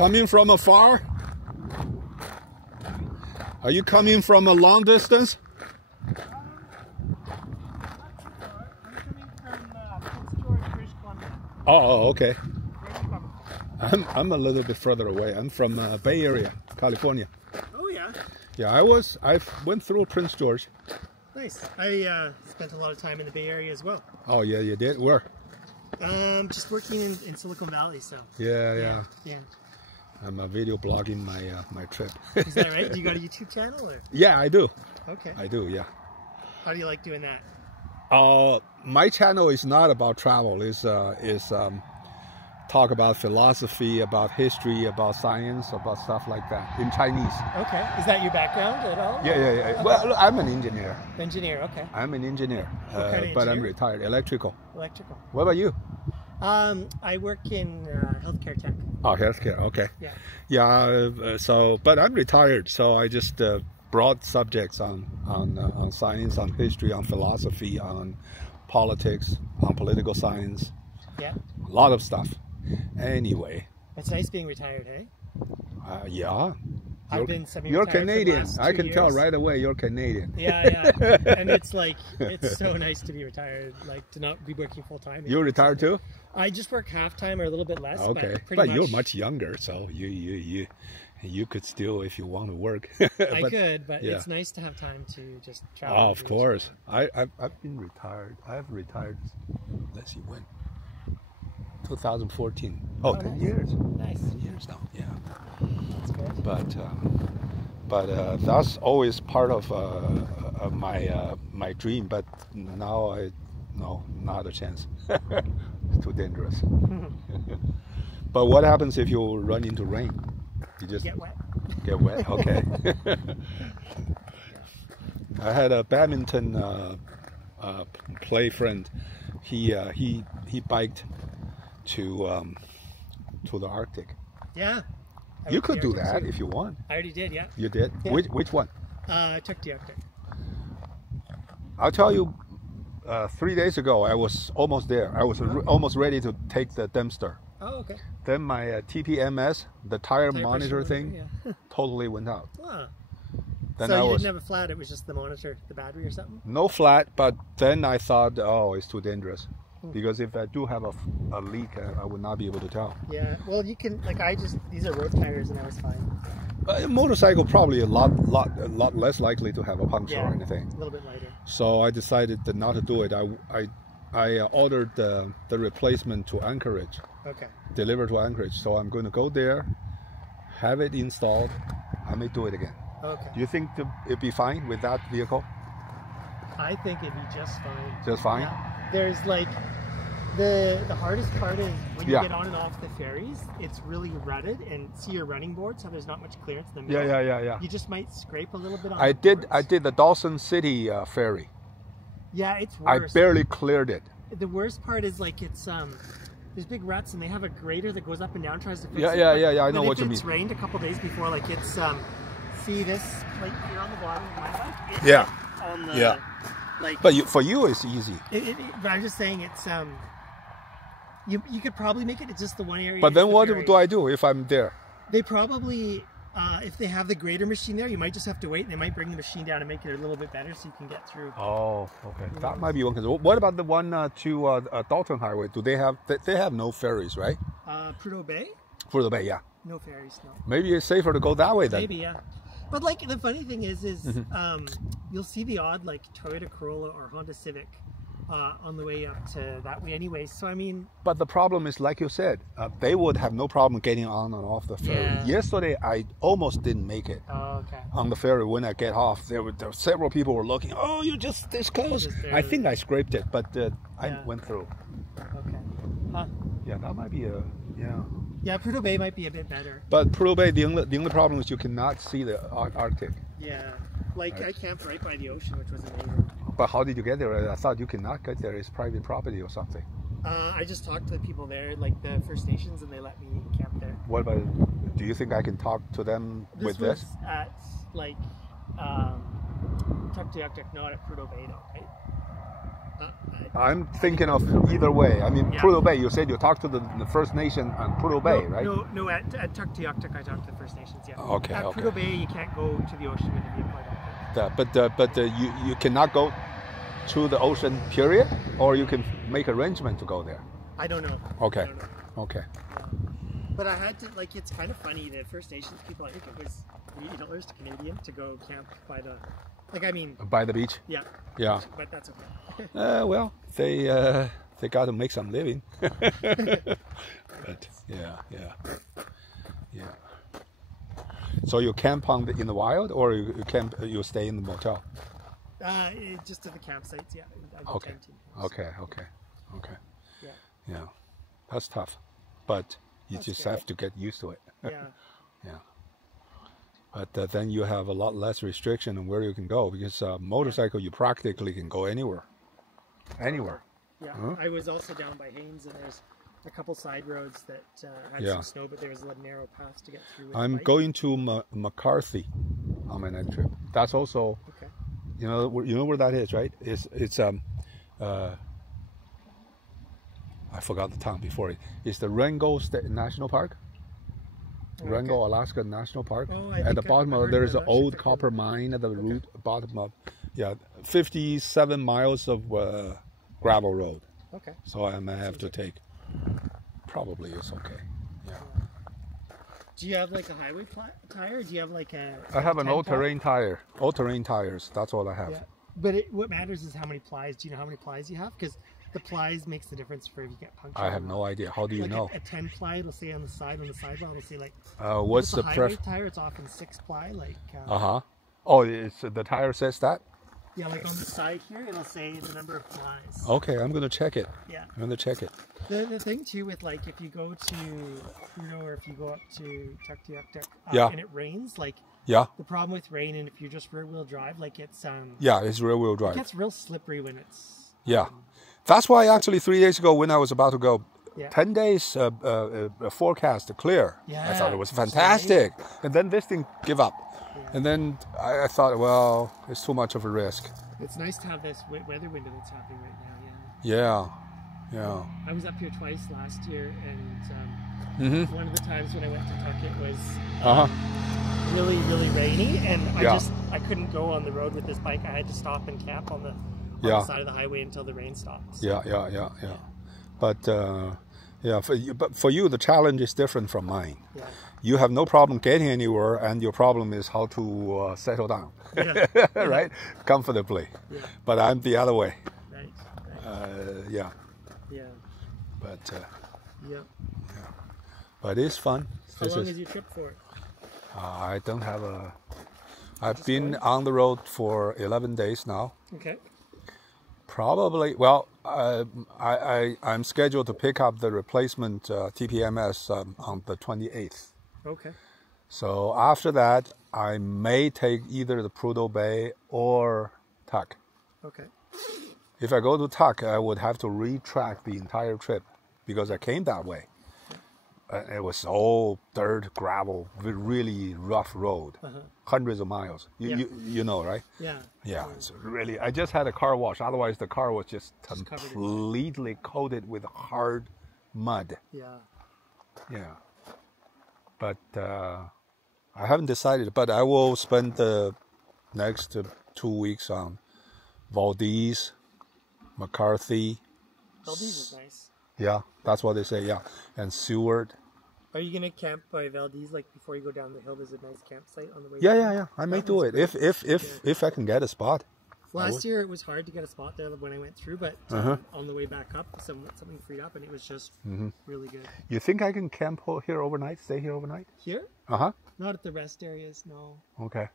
Coming from afar? Are you coming from a long distance? I'm coming from Prince George, British Columbia. Oh, okay. Where are you coming from? I'm a little bit further away. I'm from Bay Area, California. Oh yeah. Yeah, I went through Prince George. Nice. I spent a lot of time in the Bay Area as well. Oh yeah, you did? Where? Just working in Silicon Valley, so. Yeah. Yeah. I'm video blogging my trip. Is that right? Do you got a YouTube channel or? Yeah, I do. Okay. I do, yeah. How do you like doing that? My channel is not about travel. It's talk about philosophy, about history, about science, about stuff like that in Chinese. Okay. Is that your background at all? Yeah. Okay. Well, look, I'm an engineer. Engineer. Okay. I'm an engineer, What kind of but I'm engineer? retired. Electrical. Electrical. What about you? I work in healthcare tech. Oh, healthcare. Okay. Yeah. Yeah. But I'm retired, so I just broad subjects on science, on history, on philosophy, on politics, on political science. Yeah. A lot of stuff. Anyway. It's nice being retired, hey? Yeah. I've been semi-retired. You're for the Canadian. last I 2 can tell years. right away you're Canadian. Yeah. And it's like, it's so nice to be retired, like to not be working full time. You retired too? I just work half time or a little bit less. Okay. But, pretty But much, you're much younger, so you could still, if you want to work. I could, but yeah. it's nice to have time to just travel. Oh, and of do course. I've been retired. I've retired, let's see when. 2014. Oh, 10 nice. years. Nice. 10 years now, yeah. That's good. But that's always part of my dream. But now no, not a chance. It's too dangerous. But what happens if you run into rain? You just Get wet. get wet. Okay. I had a badminton play friend. He biked to the Arctic. Yeah. I You went to could the do Arctic that too. if you want. I already did, yeah. You did? Yeah. Which one? I took the Arctic. I'll tell you, 3 days ago I was almost there. I was almost ready to take the Dempster. Oh, okay. Then my TPMS, the tire Tire monitor pressure thing, monitor, yeah. totally went out. Wow. Then So I you was didn't have a flat, it was just the monitor, the battery or something? no flat, but then I thought, oh, it's too dangerous. Because if I do have a leak, I would not be able to tell. Yeah. Well, you can, like these are road tires and I was fine. A motorcycle probably a lot less likely to have a puncture or anything. A little bit lighter. So I decided not to do it. I ordered the replacement to Anchorage, Okay. delivered to Anchorage. So I'm going to go there, have it installed. I may do it again. Okay. Do you think it'd be fine with that vehicle? I think it'd be just fine. Just fine? Yeah. There's like the hardest part is when you Yeah. get on and off the ferries, it's really rutted and see your running board, so there's not much clearance in the middle. Yeah. You just might scrape a little bit on I the did boards. the Dawson City ferry. Yeah, it's I worse. barely cleared it. The worst part is like it's there's big ruts and they have a grader that goes up and down tries to fix Yeah, it. yeah, I know But what you if it's mean. rained a couple days before, like it's see this like here on the bottom of my bike. It's Yeah. On the, Yeah. Like. But for you, it's easy. But I'm just saying it's you could probably make it. It's just the one area. But then the what ferry. do I do if I'm there? They probably, if they have the grader machine there, you might just have to wait, and they might bring the machine down and make it a little bit better so you can get through. Oh, okay. That might be one concern. What about the one to Dalton Highway? Do they have? They have no ferries, right? Prudhoe Bay? For the bay, yeah. No ferries, no. Maybe it's safer to go that way then. Maybe, yeah. But like the funny thing is Mm-hmm. you'll see the odd like Toyota Corolla or Honda Civic on the way up to that way anyway. So I mean. But the problem is, like you said, they would have no problem getting on and off the ferry. Yeah. Yesterday, I almost didn't make it Oh, okay. on the ferry. When I get off, there were several people were looking. Oh, you're just this close. Just I barely. think I scraped it, but I Yeah. went through. Okay. Huh. Yeah, that might be yeah. Yeah, Prudhoe Bay might be a bit better. But Prudhoe Bay, the only problem is you cannot see the Arctic. Yeah. Like Right. I camped right by the ocean, which was amazing. But how did you get there? I thought you cannot get there. It's private property or something. I just talked to the people there, like the First Nations, and they let me camp there. What about? Do you think I can talk to them with was this? at like Tuktoyaktuk, not at Prudhoe Bay, though, right? I'm thinking of either way. I mean, Yeah. Prudhoe Bay, you said you talked to the First Nation on Prudhoe Bay, right? No, at Tuktoyaktuk I talked to the First Nations, yeah. Okay, At okay. Prudhoe Bay you can't go to the ocean with a vehicle. But you cannot go to the ocean, period? Or you can make arrangement to go there? I don't know. Okay, I don't know. okay. But I had to, like, it's kind of funny that First Nations people, I think it was $8 to Canadian to go camp by the, like, I mean, By the beach? yeah. Yeah. But that's okay. Well, they got to make some living. But yeah. So you camp in the wild, or you stay in the motel? Just to the campsites, yeah. Okay. Okay. Yeah. That's tough, but you That's just good. have to get used to it. Yeah. Yeah. But then you have a lot less restriction on where you can go, because motorcycle you practically can go anywhere. Anywhere. Yeah. Huh? I was also down by Haines, and there's a couple side roads that had Yeah. some snow, but there was a narrow path to get through. With I'm the bike. going to McCarthy on my next trip. That's also, Okay. you know where that is, right? It's I forgot the town before it. It's the Wrangell National Park. Okay. Wrangell, Alaska National Park. Oh, I At the think bottom I've of heard there's of an that. old Should copper check it out. mine at the bottom of, 57 miles of gravel road. Okay. So I may have to take. Probably it's okay. Yeah. Do you have like a highway tire? Or do you have like a? I have an 10 all-terrain tire. All-terrain tires. That's all I have. Yeah. But what matters is how many plies. Do you know how many plies you have? Because the plies makes the difference for if you get punctured. I have no idea. How do you like know? A 10 ply, it'll say on the sidebar, it'll say like. What's if the it's a highway pref? tire? It's often 6 ply. Like. Oh, it's the tire says that. Yeah, like on the side here, it'll say the number of plies. Okay, I'm gonna check it. Yeah. I'm gonna check it. The thing too with like if you go to or if you go up to Tuktoyaktuk Yeah. and it rains, like Yeah, the problem with rain and if you're just rear wheel drive, like it's yeah, it's rear-wheel it drive. gets real slippery when it's Yeah, that's why actually 3 days ago when I was about to go, Yeah. 10 days forecast clear. I Yeah, thought it was it's fantastic, and then this thing give up, Yeah. and then I thought, well, it's too much of a risk. It's nice to have this weather window that's happening right now. Yeah, yeah. I was up here twice last year, and Mm-hmm. one of the times when I went to Tuck, it was Uh huh. really, really rainy, and Yeah. I couldn't go on the road with this bike. I had to stop and camp on the Yeah. side of the highway until the rain stopped. Yeah. But but for you the challenge is different from mine. Yeah. You have no problem getting anywhere, and your problem is how to settle down, Yeah. right? Comfortably. Yeah. But I'm the other way. Right. Yeah. Yeah. But Yep. but it's fun. How long is your trip for? I don't have a. I've been on the road for 11 days now. Okay. Probably. Well, I'm scheduled to pick up the replacement TPMS on the 28th. Okay. So after that, I may take either the Prudhoe Bay or Tuck. Okay. If I go to Tuck, I would have to retrack the entire trip because I came that way. It was all dirt, gravel, really rough road, hundreds of miles. You know, right? Yeah. Yeah, it's really. I just had a car wash. Otherwise, the car was just covered in mud. completely coated with hard mud. Yeah. Yeah. But I haven't decided. But I will spend the next 2 weeks on Valdez, McCarthy. Valdez is nice. Yeah, that's what they say. Yeah, and Seward. Are you gonna camp by Valdez like before you go down the hill? There's a nice campsite on the way. Yeah, down. yeah. I may do it if I can get a spot. Last year it was hard to get a spot there when I went through, but on the way back up, something freed up, and it was just really good. You think I can camp here overnight? Stay here overnight? Here? Uh-huh. Not at the rest areas, no. Okay.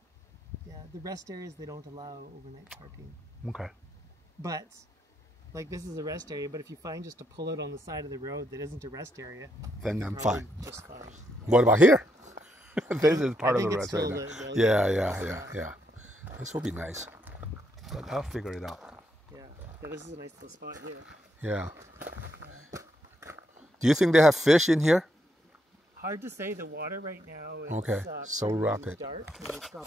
Yeah, the rest areas they don't allow overnight parking. Okay. But like this is a rest area, but if you find just a pull out on the side of the road that isn't a rest area, Then I'm probably fine. just fine. What about here? This is part I of the think it's rest right still now. the- Yeah. This will be nice. But I'll figure it out. Yeah, this is a nice little spot here. Yeah. Do you think they have fish in here? Hard to say. The water right now is Okay, so pretty rapid. dark, and it's got